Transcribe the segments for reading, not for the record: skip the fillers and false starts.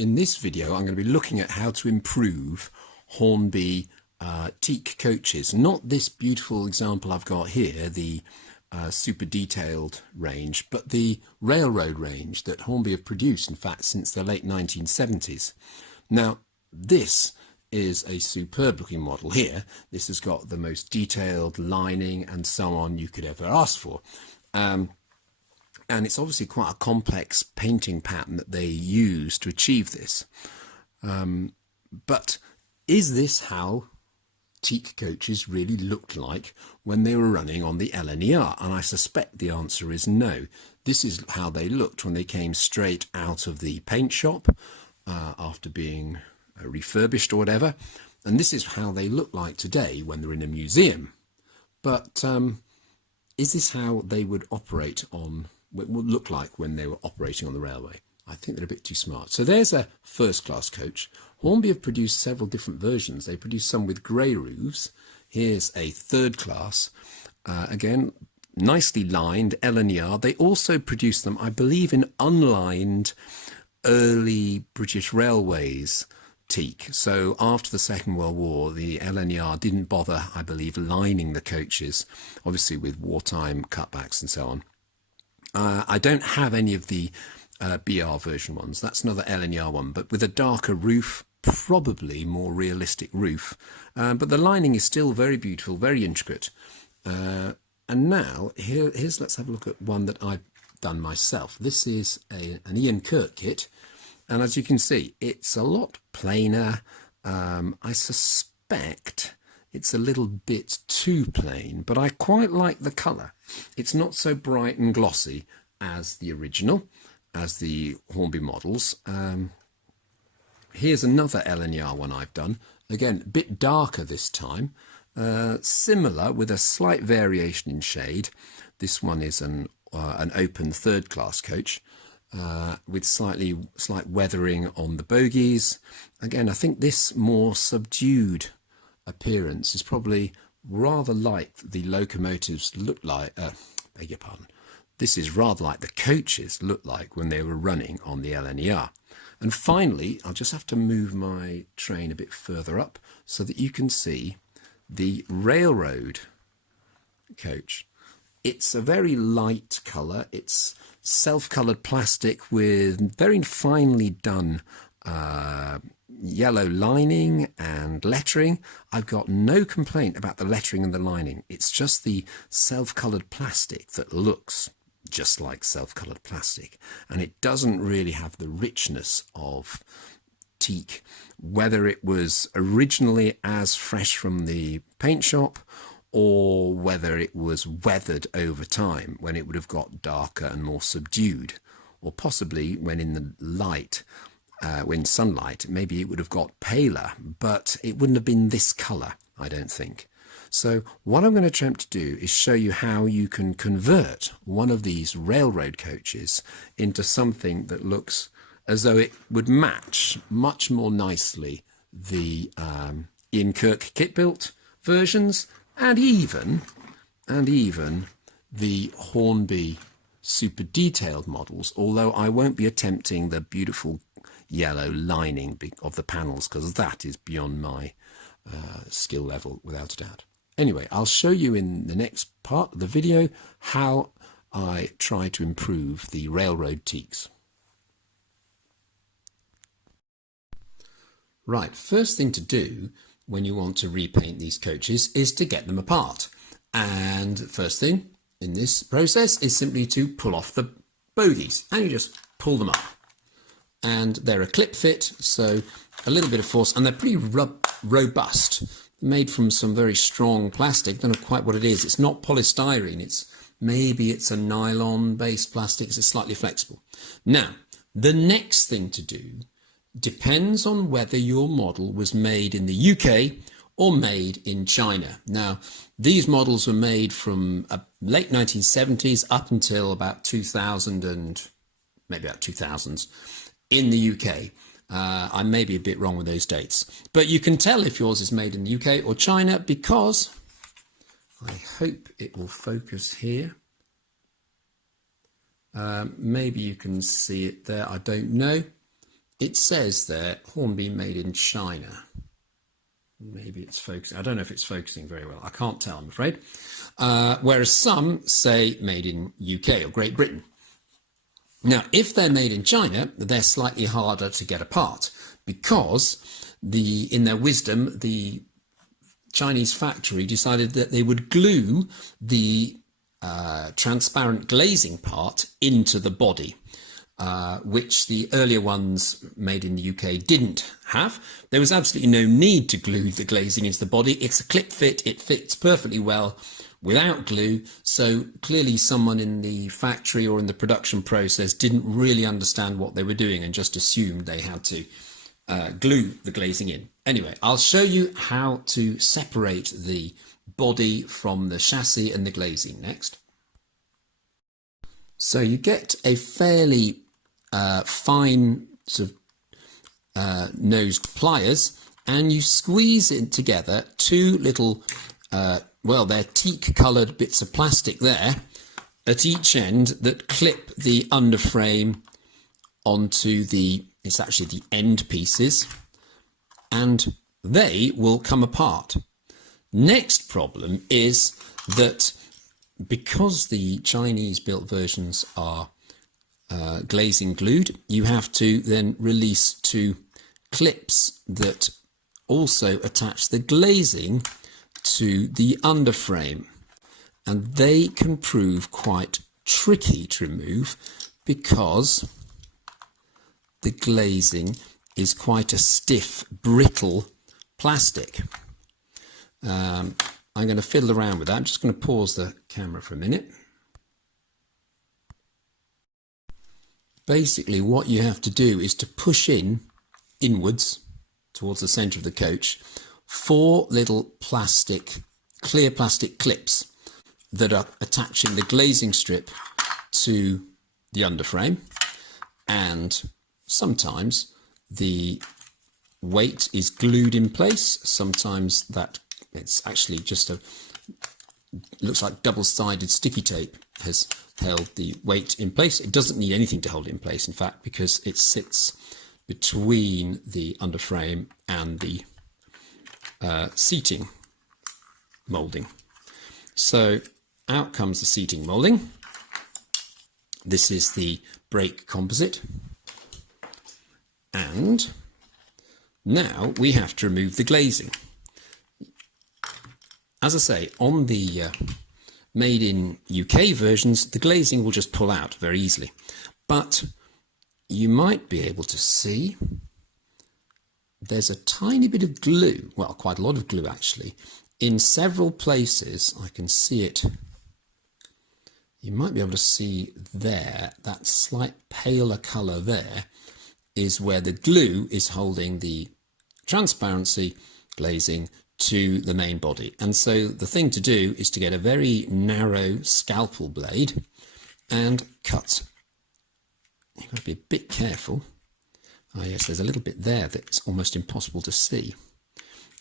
In this video, I'm going to be looking at how to improve Hornby teak coaches. Not this beautiful example I've got here, the super detailed range, but the railroad range that Hornby have produced, in fact, since the late 1970s. Now, this is a superb looking model here. This has got the most detailed lining and so on you could ever ask for. And it's obviously quite a complex painting pattern that they use to achieve this. But is this how teak coaches really looked like when they were running on the LNER? And I suspect the answer is no. This is how they looked when they came straight out of the paint shop after being refurbished or whatever. And this is how they look like today when they're in a museum. But is this how they would operate on, what would look like when they were operating on the railway? I think they're a bit too smart. So there's a first-class coach. Hornby have produced several different versions. They produced some with grey roofs. Here's a third class. Again, nicely lined, LNER. They also produced them, I believe, in unlined early British Railways teak. So after the Second World War, the LNER didn't bother, I believe, lining the coaches, obviously with wartime cutbacks and so on. I don't have any of the BR version ones. That's another LNER one, but with a darker roof, probably more realistic roof. But the lining is still very beautiful, very intricate. And now, let's have a look at one that I've done myself. This is an Ian Kirk kit. And as you can see, it's a lot plainer. I suspect it's a little bit too plain, but I quite like the colour. It's not so bright and glossy as the original, as the Hornby models. Here's another LNER one I've done. Again, a bit darker this time. Similar with a slight variation in shade. This one is an open third class coach. With slight weathering on the bogies. Again, I think this more subdued appearance is probably rather like the locomotives look like, beg your pardon, this is rather like the coaches looked like when they were running on the LNER. And finally, I'll just have to move my train a bit further up so that you can see the railroad coach. It's a very light colour. It's self-coloured plastic with very finely done yellow lining and lettering. I've got no complaint about the lettering and the lining. It's just the self-coloured plastic that looks just like self-coloured plastic. And it doesn't really have the richness of teak, whether it was originally as fresh from the paint shop or whether it was weathered over time when it would have got darker and more subdued, or possibly when in the light, when sunlight, maybe it would have got paler, but it wouldn't have been this colour, I don't think. So what I'm going to attempt to do is show you how you can convert one of these railroad coaches into something that looks as though it would match much more nicely the Ian Kirk kit-built versions, and even the Hornby super detailed models, although I won't be attempting the beautiful yellow lining of the panels because that is beyond my skill level without a doubt. Anyway, I'll show you in the next part of the video how I try to improve the railroad teaks. Right, first thing to do when you want to repaint these coaches is to get them apart. And first thing in this process is simply to pull off the bogies, and you just pull them up. And they're a clip fit, so a little bit of force, and they're pretty robust, made from some very strong plastic. I don't know quite what it is. It's not polystyrene, maybe it's a nylon based plastic. It's slightly flexible. Now, the next thing to do depends on whether your model was made in the UK or made in China. Now, these models were made from late 1970s up until about 2000 and maybe about 2000s in the UK. I may be a bit wrong with those dates, but you can tell if yours is made in the UK or China because I hope it will focus here. Maybe you can see it there, I don't know. it says there, Hornby made in China. Maybe it's focusing. I don't know if it's focusing very well. I can't tell, I'm afraid. Whereas some say made in UK or Great Britain. Now, if they're made in China, they're slightly harder to get apart because in their wisdom, the Chinese factory decided that they would glue the transparent glazing part into the body, which the earlier ones made in the UK didn't have. There was absolutely no need to glue the glazing into the body. It's a clip fit. It fits perfectly well without glue. So clearly someone in the factory or in the production process didn't really understand what they were doing and just assumed they had to glue the glazing in. Anyway, I'll show you how to separate the body from the chassis and the glazing next. So you get a fairly fine sort of nosed pliers, and you squeeze it together two little well, they're teak coloured bits of plastic there at each end that clip the underframe onto it's actually the end pieces, and they will come apart. Next problem is that because the Chinese built versions are glazing glued, you have to then release two clips that also attach the glazing to the underframe, and they can prove quite tricky to remove because the glazing is quite a stiff, brittle plastic. I'm going to fiddle around with that. I'm just going to pause the camera for a minute. Basically, what you have to do is to push inwards towards the centre of the coach 4 little clear plastic clips that are attaching the glazing strip to the underframe, and sometimes the weight is glued in place. Sometimes that it's actually just looks like double-sided sticky tape has held the weight in place. It doesn't need anything to hold it in place, in fact, because it sits between the underframe and the seating moulding. So out comes the seating moulding. This is the brake composite, and now we have to remove the glazing. As I say, on the made in UK versions, the glazing will just pull out very easily, but you might be able to see there's a tiny bit of glue, well, quite a lot of glue actually, in several places. I can see it. You might be able to see there, that slight paler colour there is where the glue is holding the transparency glazing to the main body. And so the thing to do is to get a very narrow scalpel blade and cut. You've got to be a bit careful. Oh yes, there's a little bit there that's almost impossible to see.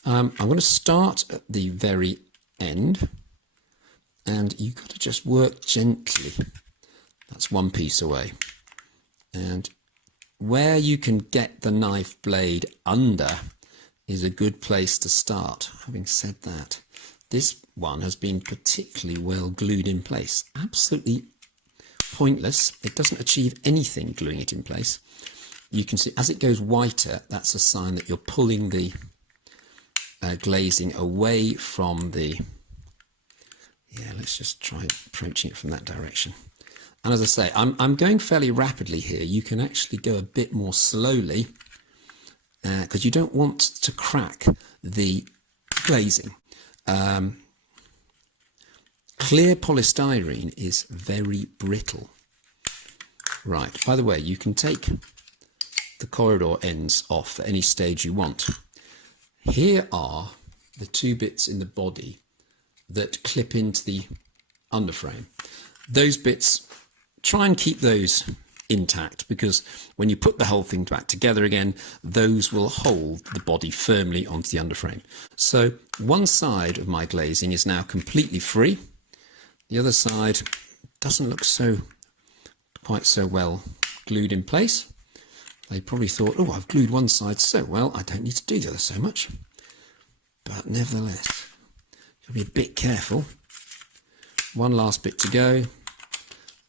I'm going to start at the very end, and you've got to just work gently. That's one piece away. And where you can get the knife blade under is a good place to start. Having said that, this one has been particularly well glued in place. Absolutely pointless. It doesn't achieve anything gluing it in place. You can see as it goes whiter, that's a sign that you're pulling the glazing away from the... Yeah, let's just try approaching it from that direction. And as I say, I'm going fairly rapidly here. You can actually go a bit more slowly because you don't want to crack the glazing. Clear polystyrene is very brittle. Right, by the way, you can take the corridor ends off at any stage you want. Here are the two bits in the body that clip into the underframe. Those bits, try and keep those intact, because when you put the whole thing back together again, those will hold the body firmly onto the underframe. So one side of my glazing is now completely free. The other side doesn't look quite so well glued in place. They probably thought, oh, I've glued one side so well, I don't need to do the other so much. But nevertheless, you'll be a bit careful. One last bit to go,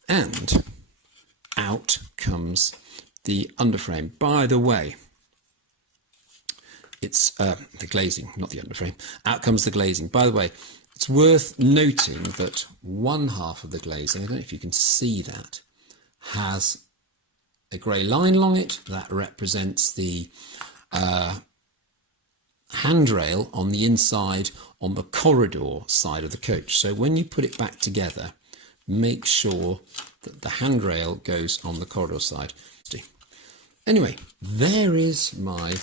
and out comes the underframe. By the way, it's the glazing, not the underframe. Out comes the glazing. By the way, it's worth noting that one half of the glazing, I don't know if you can see that, has a grey line along it. That represents the handrail on the inside on the corridor side of the coach. So when you put it back together, make sure that the handrail goes on the corridor side. Anyway, there is my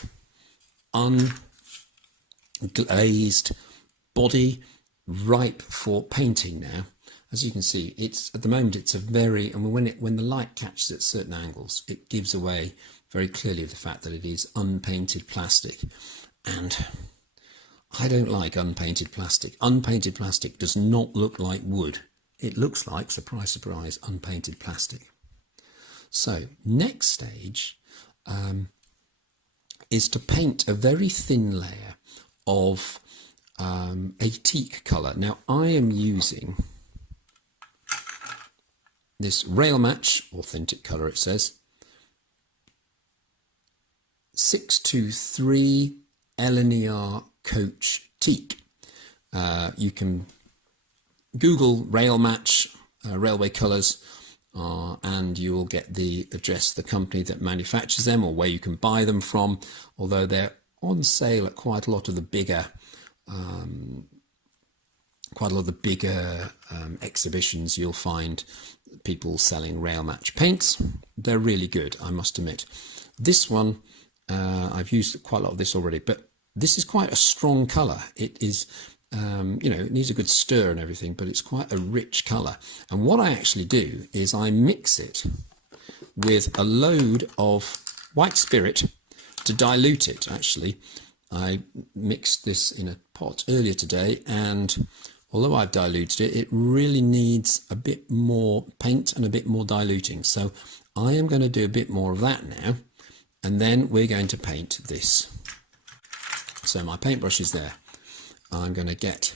unglazed body, ripe for painting now. As you can see, it's at the moment it's a very, and when the light catches at certain angles, it gives away very clearly the fact that it is unpainted plastic. And I don't like unpainted plastic. Unpainted plastic does not look like wood. It looks like, surprise, surprise, unpainted plastic. So next stage is to paint a very thin layer of a teak colour. Now I am using this Rail Match, authentic colour it says, 623 Linear Coach Teak. You can Google Rail Match railway colours and you will get the address, the company that manufactures them, or where you can buy them from, although they're on sale at quite a lot of the bigger exhibitions. You'll find people selling Rail Match paints. They're really good, I must admit. This one, I've used quite a lot of this already, but this is quite a strong colour. It is, you know, it needs a good stir and everything, but it's quite a rich colour. And what I actually do is I mix it with a load of white spirit to dilute it. Actually, I mixed this in a pot earlier today, and although I've diluted it, it really needs a bit more paint and a bit more diluting. So I am going to do a bit more of that now, and then we're going to paint this. So my paintbrush is there. I'm going to get,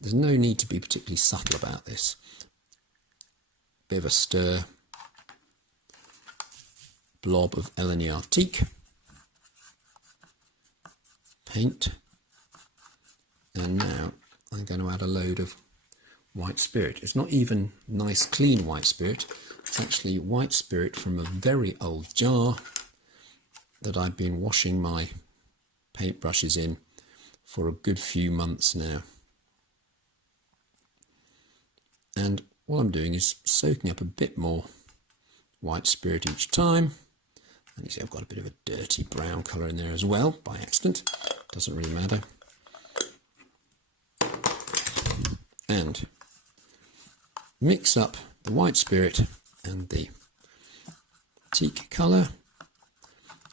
there's no need to be particularly subtle about this. Bit of a stir, blob of LNER teak, paint, and now I'm going to add a load of white spirit. It's not even nice clean white spirit, it's actually white spirit from a very old jar that I've been washing my paintbrushes in for a good few months now. And all I'm doing is soaking up a bit more white spirit each time. And you see I've got a bit of a dirty brown colour in there as well, by accident. Doesn't really matter. And mix up the white spirit and the teak colour.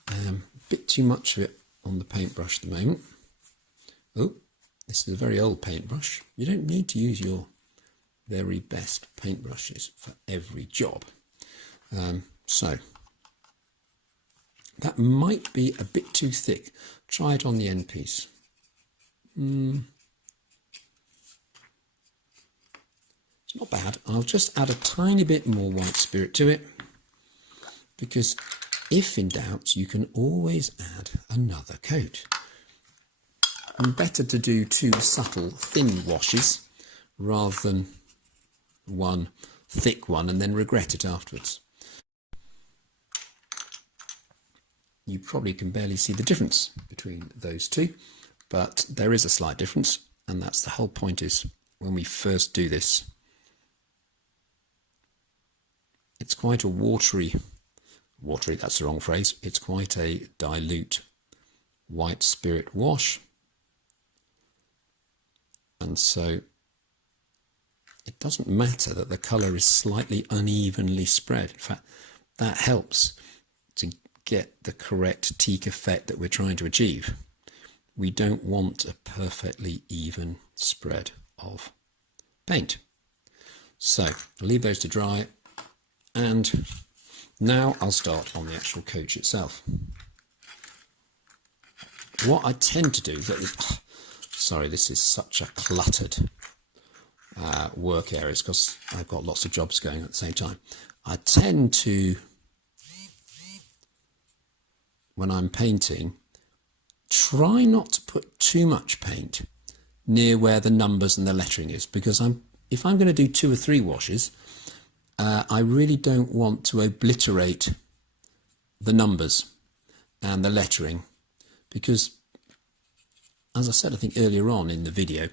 A bit too much of it on the paintbrush at the moment. Oh, this is a very old paintbrush. You don't need to use your very best paintbrushes for every job. So that might be a bit too thick. Try it on the end piece. It's not bad. I'll just add a tiny bit more white spirit to it, because if in doubt, you can always add another coat. And better to do two subtle thin washes rather than one thick one and then regret it afterwards. You probably can barely see the difference between those two, but there is a slight difference, and that's the whole point. Is when we first do this, it's quite a watery, that's the wrong phrase, it's quite a dilute white spirit wash, and so it doesn't matter that the colour is slightly unevenly spread. In fact, that helps to get the correct teak effect that we're trying to achieve. We don't want a perfectly even spread of paint. So I'll leave those to dry, and Now I'll start on the actual coach itself. What I tend to do is, sorry, this is such a cluttered work areas because I've got lots of jobs going at the same time. I tend to, when I'm painting, try not to put too much paint near where the numbers and the lettering is, because if I'm going to do 2 or 3 washes, I really don't want to obliterate the numbers and the lettering, because, as I said, I think earlier on in the video,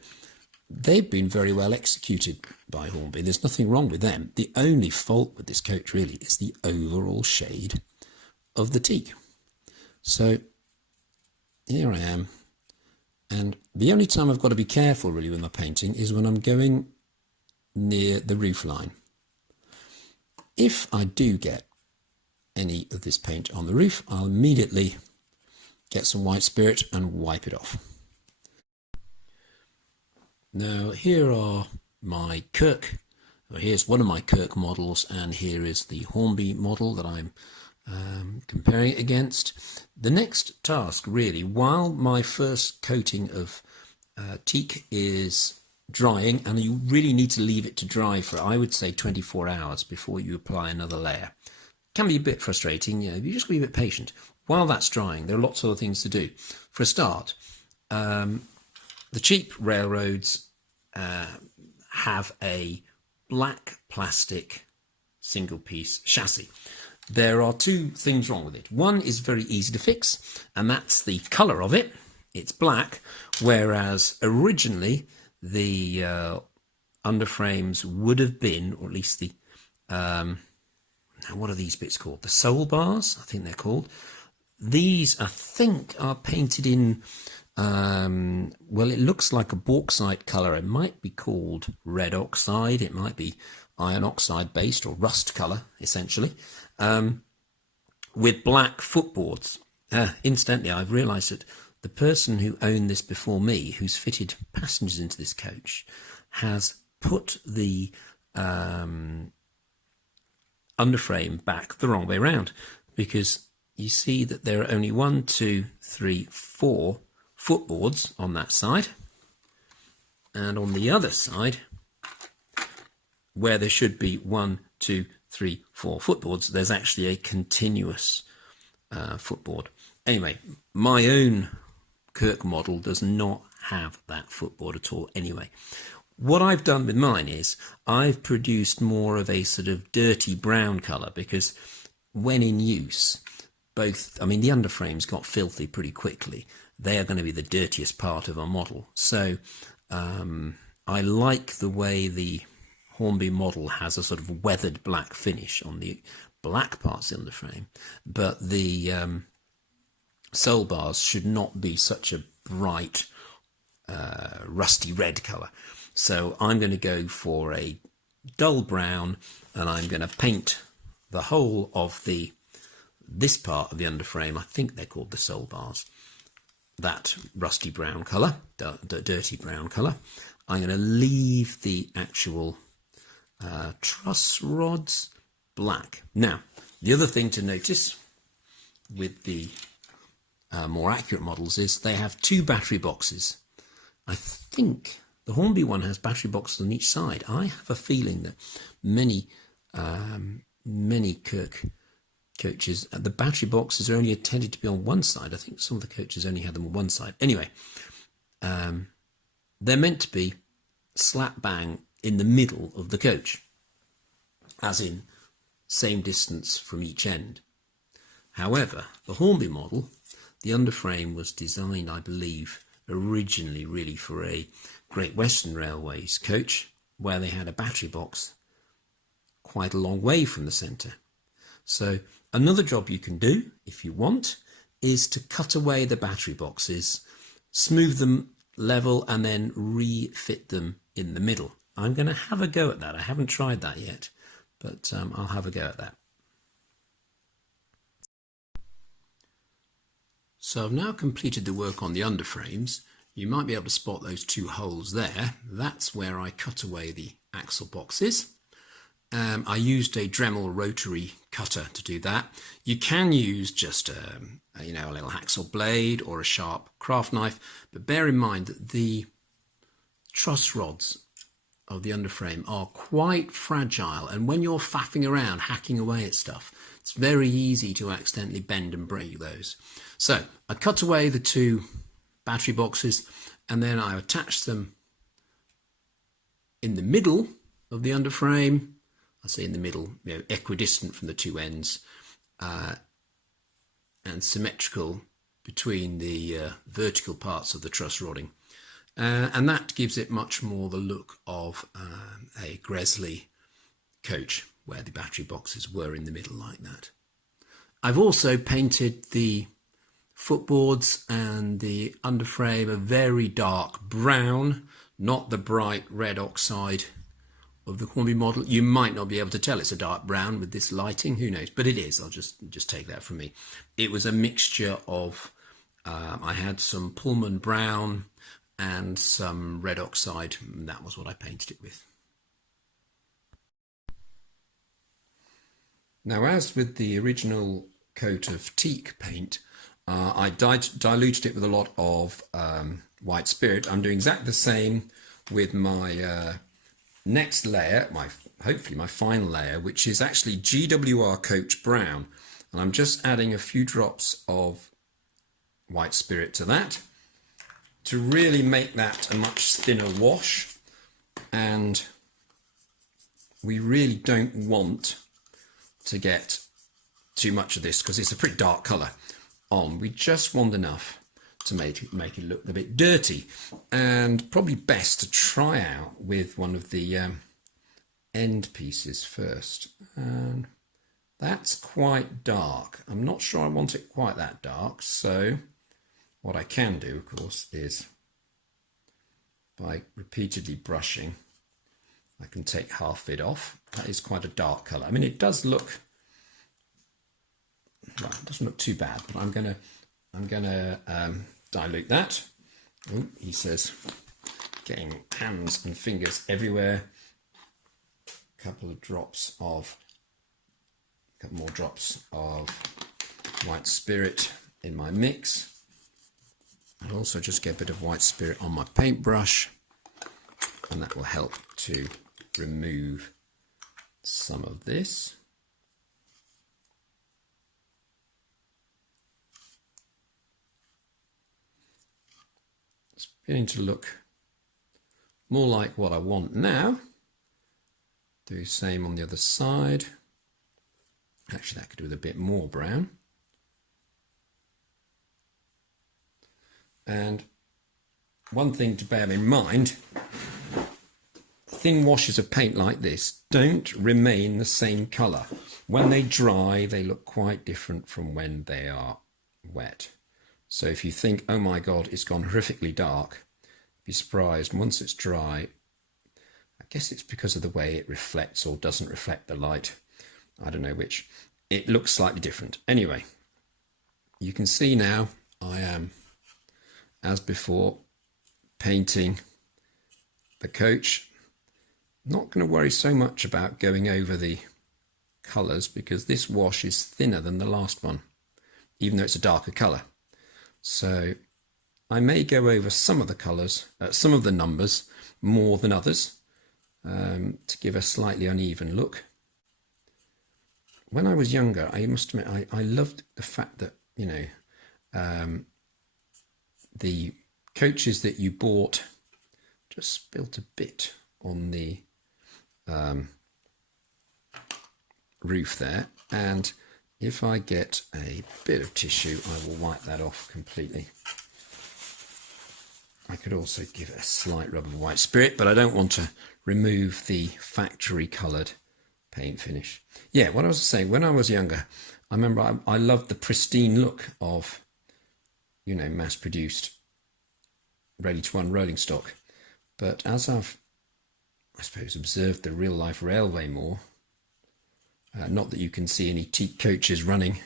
they've been very well executed by Hornby. There's nothing wrong with them. The only fault with this coach really is the overall shade of the teak. So here I am, and the only time I've got to be careful really with my painting is when I'm going near the roof line. If I do get any of this paint on the roof, I'll immediately get some white spirit and wipe it off. Now here are my Kirk, or here's one of my Kirk models, and here is the Hornby model that I'm comparing it against. The next task really, while my first coating of teak is drying, and you really need to leave it to dry for, I would say, 24 hours before you apply another layer. Can be a bit frustrating, you know, you just got to be a bit patient. While that's drying, there are lots of other things to do. For a start, the cheap railroads have a black plastic single piece chassis. There are 2 things wrong with it. One is very easy to fix, and that's the colour of it. It's black, whereas originally the underframes would have been, or at least the, now what are these bits called? The sole bars, I think they're called. These, I think, are painted in, well, it looks like a bauxite colour. It might be called red oxide. It might be iron oxide based, or rust colour, essentially, with black footboards. Incidentally, I've realised that the person who owned this before me, who's fitted passengers into this coach, has put the underframe back the wrong way round, because you see that there are only 1, 2, 3, 4 footboards on that side, and on the other side, where there should be 1, 2, 3, 4 footboards, there's actually a continuous footboard. Anyway, my own Kirk model does not have that footboard at all anyway. What I've done with mine is I've produced more of a sort of dirty brown colour, because when in use, both, I mean, the underframes got filthy pretty quickly. They are going to be the dirtiest part of our model. So I like the way the Hornby model has a sort of weathered black finish on the black parts of the underframe, but the sole bars should not be such a bright rusty red colour. So I'm going to go for a dull brown, and I'm going to paint the whole of this part of the underframe, I think they're called the sole bars, that rusty brown colour, dirty brown colour. I'm going to leave the actual truss rods black. Now, the other thing to notice with the more accurate models is they have 2 battery boxes. I think the Hornby one has battery boxes on each side. I have a feeling that many Kirk coaches, the battery boxes are only intended to be on one side. I think some of the coaches only had them on one side. Anyway, they're meant to be slap bang in the middle of the coach, as in same distance from each end. However, the Hornby model, the underframe was designed, I believe, originally really for a Great Western Railways coach, where they had a battery box quite a long way from the centre. So another job you can do, if you want, is to cut away the battery boxes, smooth them level, and then refit them in the middle. I'm going to have a go at that. I haven't tried that yet, but I'll have a go at that. So I've now completed the work on the underframes. You might be able to spot those 2 holes there. That's where I cut away the axle boxes. I used a Dremel rotary cutter to do that. You can use just a little hacksaw blade or a sharp craft knife, but bear in mind that the truss rods of the underframe are quite fragile, and when you're faffing around hacking away at stuff, it's very easy to accidentally bend and break those. So I cut away the two battery boxes, and then I attached them in the middle of the underframe. I say in the middle, equidistant from the two ends, and symmetrical between the vertical parts of the truss rodding. And that gives it much more the look of a Gresley coach, where the battery boxes were in the middle like that. I've also painted the footboards and the underframe a very dark brown, not the bright red oxide of the Hornby model. You might not be able to tell it's a dark brown with this lighting, who knows, but it is. I'll just take that from me. It was a mixture of, I had some Pullman brown and some red oxide, and that was what I painted it with. Now, as with the original coat of teak paint, I diluted it with a lot of white spirit. I'm doing exactly the same with my next layer, hopefully my final layer, which is actually GWR Coach Brown. And I'm just adding a few drops of white spirit to that to really make that a much thinner wash. And we really don't want to get too much of this because it's a pretty dark colour on. We just want enough to make it look a bit dirty, and probably best to try out with one of the end pieces first. And that's quite dark. I'm not sure I want it quite that dark, so what I can do, of course, is by repeatedly brushing, I can take half it off. That is quite a dark colour. I mean, it does look, well, it doesn't look too bad, but I'm gonna dilute that. Oh, he says, getting hands and fingers everywhere. A couple more drops of white spirit in my mix. I'll also just get a bit of white spirit on my paintbrush, and that will help to remove some of this. It's beginning to look more like what I want now. Do the same on the other side. Actually, that could do with a bit more brown. And one thing to bear in mind, thin washes of paint like this don't remain the same colour. When they dry, they look quite different from when they are wet. So if you think, oh my God, it's gone horrifically dark, be surprised once it's dry. I guess it's because of the way it reflects or doesn't reflect the light. I don't know which. It looks slightly different. Anyway, you can see now I am, as before, painting the coach. Not going to worry so much about going over the colours because this wash is thinner than the last one, even though it's a darker colour. So I may go over some of the colours, some of the numbers more than others, to give a slightly uneven look. When I was younger, I must admit, I loved the fact that, you know, the coaches that you bought, just spilt a bit on the roof there, and if I get a bit of tissue, I will wipe that off completely. I could also give it a slight rub of white spirit, but I don't want to remove the factory coloured paint finish. Yeah, what I was saying, when I was younger, I remember I loved the pristine look of, you know, mass-produced ready-to-run rolling stock. But as I've, I suppose, observed the real-life railway more, not that you can see any teak coaches running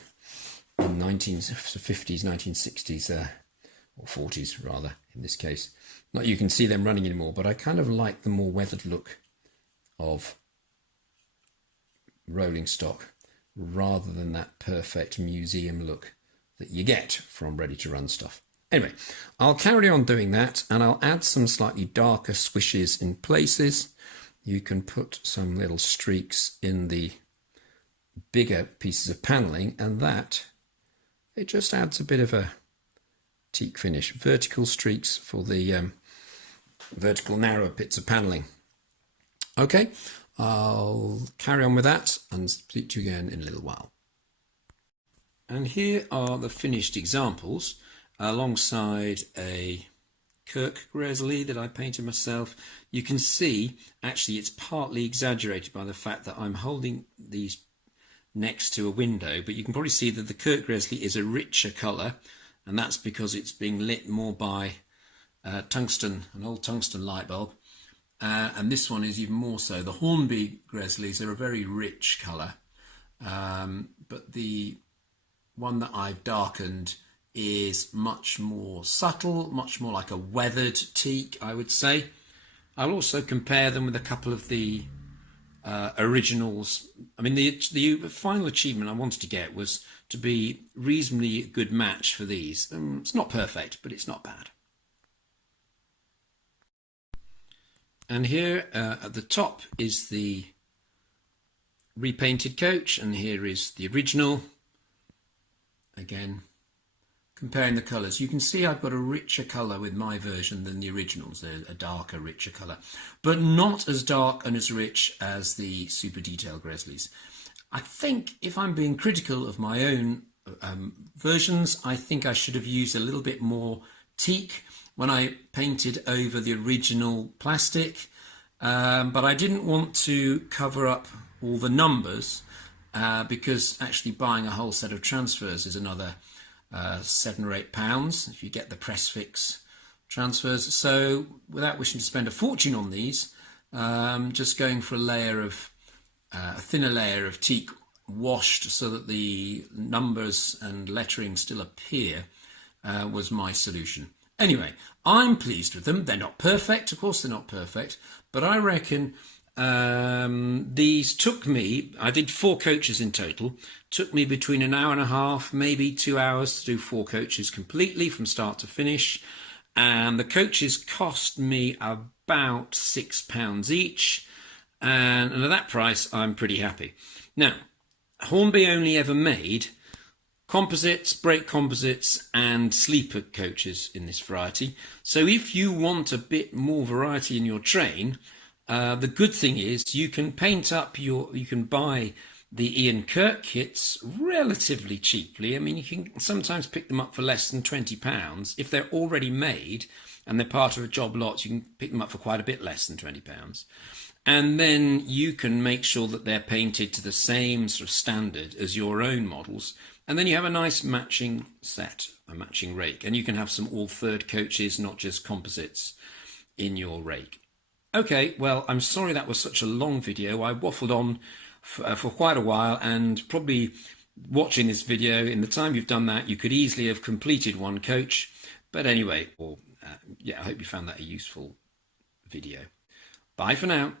in 1950s, 1960s, or 40s rather, in this case. Not you can see them running anymore, but I kind of like the more weathered look of rolling stock rather than that perfect museum look that you get from ready-to-run stuff. Anyway, I'll carry on doing that, and I'll add some slightly darker swishes in places. You can put some little streaks in the bigger pieces of paneling, and that, it just adds a bit of a teak finish. Vertical streaks for the vertical narrower bits of paneling. Okay, I'll carry on with that and speak to you again in a little while. And here are the finished examples alongside a Kirk Gresley that I painted myself. You can see actually it's partly exaggerated by the fact that I'm holding these next to a window, but you can probably see that the Kirk Gresley is a richer colour, and that's because it's being lit more by tungsten, an old tungsten light bulb. And this one is even more so. The Hornby Gresleys are a very rich colour, but the one that I've darkened is much more subtle, much more like a weathered teak, I would say. I'll also compare them with a couple of the originals. I mean, the final achievement I wanted to get was to be reasonably good match for these. It's not perfect, but it's not bad. And here at the top is the repainted coach, and here is the original. Again, comparing the colours, you can see I've got a richer colour with my version than the originals. They're a darker, richer colour, but not as dark and as rich as the super detailed Gresleys. I think if I'm being critical of my own versions, I think I should have used a little bit more teak when I painted over the original plastic, but I didn't want to cover up all the numbers because actually buying a whole set of transfers is another £7 or £8 if you get the press fix transfers. So without wishing to spend a fortune on these, just going for a layer of a thinner layer of teak washed so that the numbers and lettering still appear was my solution. Anyway, I'm pleased with them. They're not perfect, of course they're not perfect, but I reckon these took me, I did 4 coaches in total, took me between an hour and a half, maybe 2 hours to do 4 coaches completely from start to finish, and the coaches cost me about £6 each, and at that price I'm pretty happy. Now, Hornby only ever made composites, brake composites and sleeper coaches in this variety. So if you want a bit more variety in your train, the good thing is you can paint up you can buy the Ian Kirk kits relatively cheaply. I mean, you can sometimes pick them up for less than £20. If they're already made and they're part of a job lot, you can pick them up for quite a bit less than £20. And then you can make sure that they're painted to the same sort of standard as your own models. And then you have a nice matching set, a matching rake. And you can have some all third coaches, not just composites, in your rake. Okay, well, I'm sorry that was such a long video. I waffled on for quite a while, and probably watching this video, in the time you've done that, you could easily have completed 1 coach. But anyway, yeah, I hope you found that a useful video. Bye for now.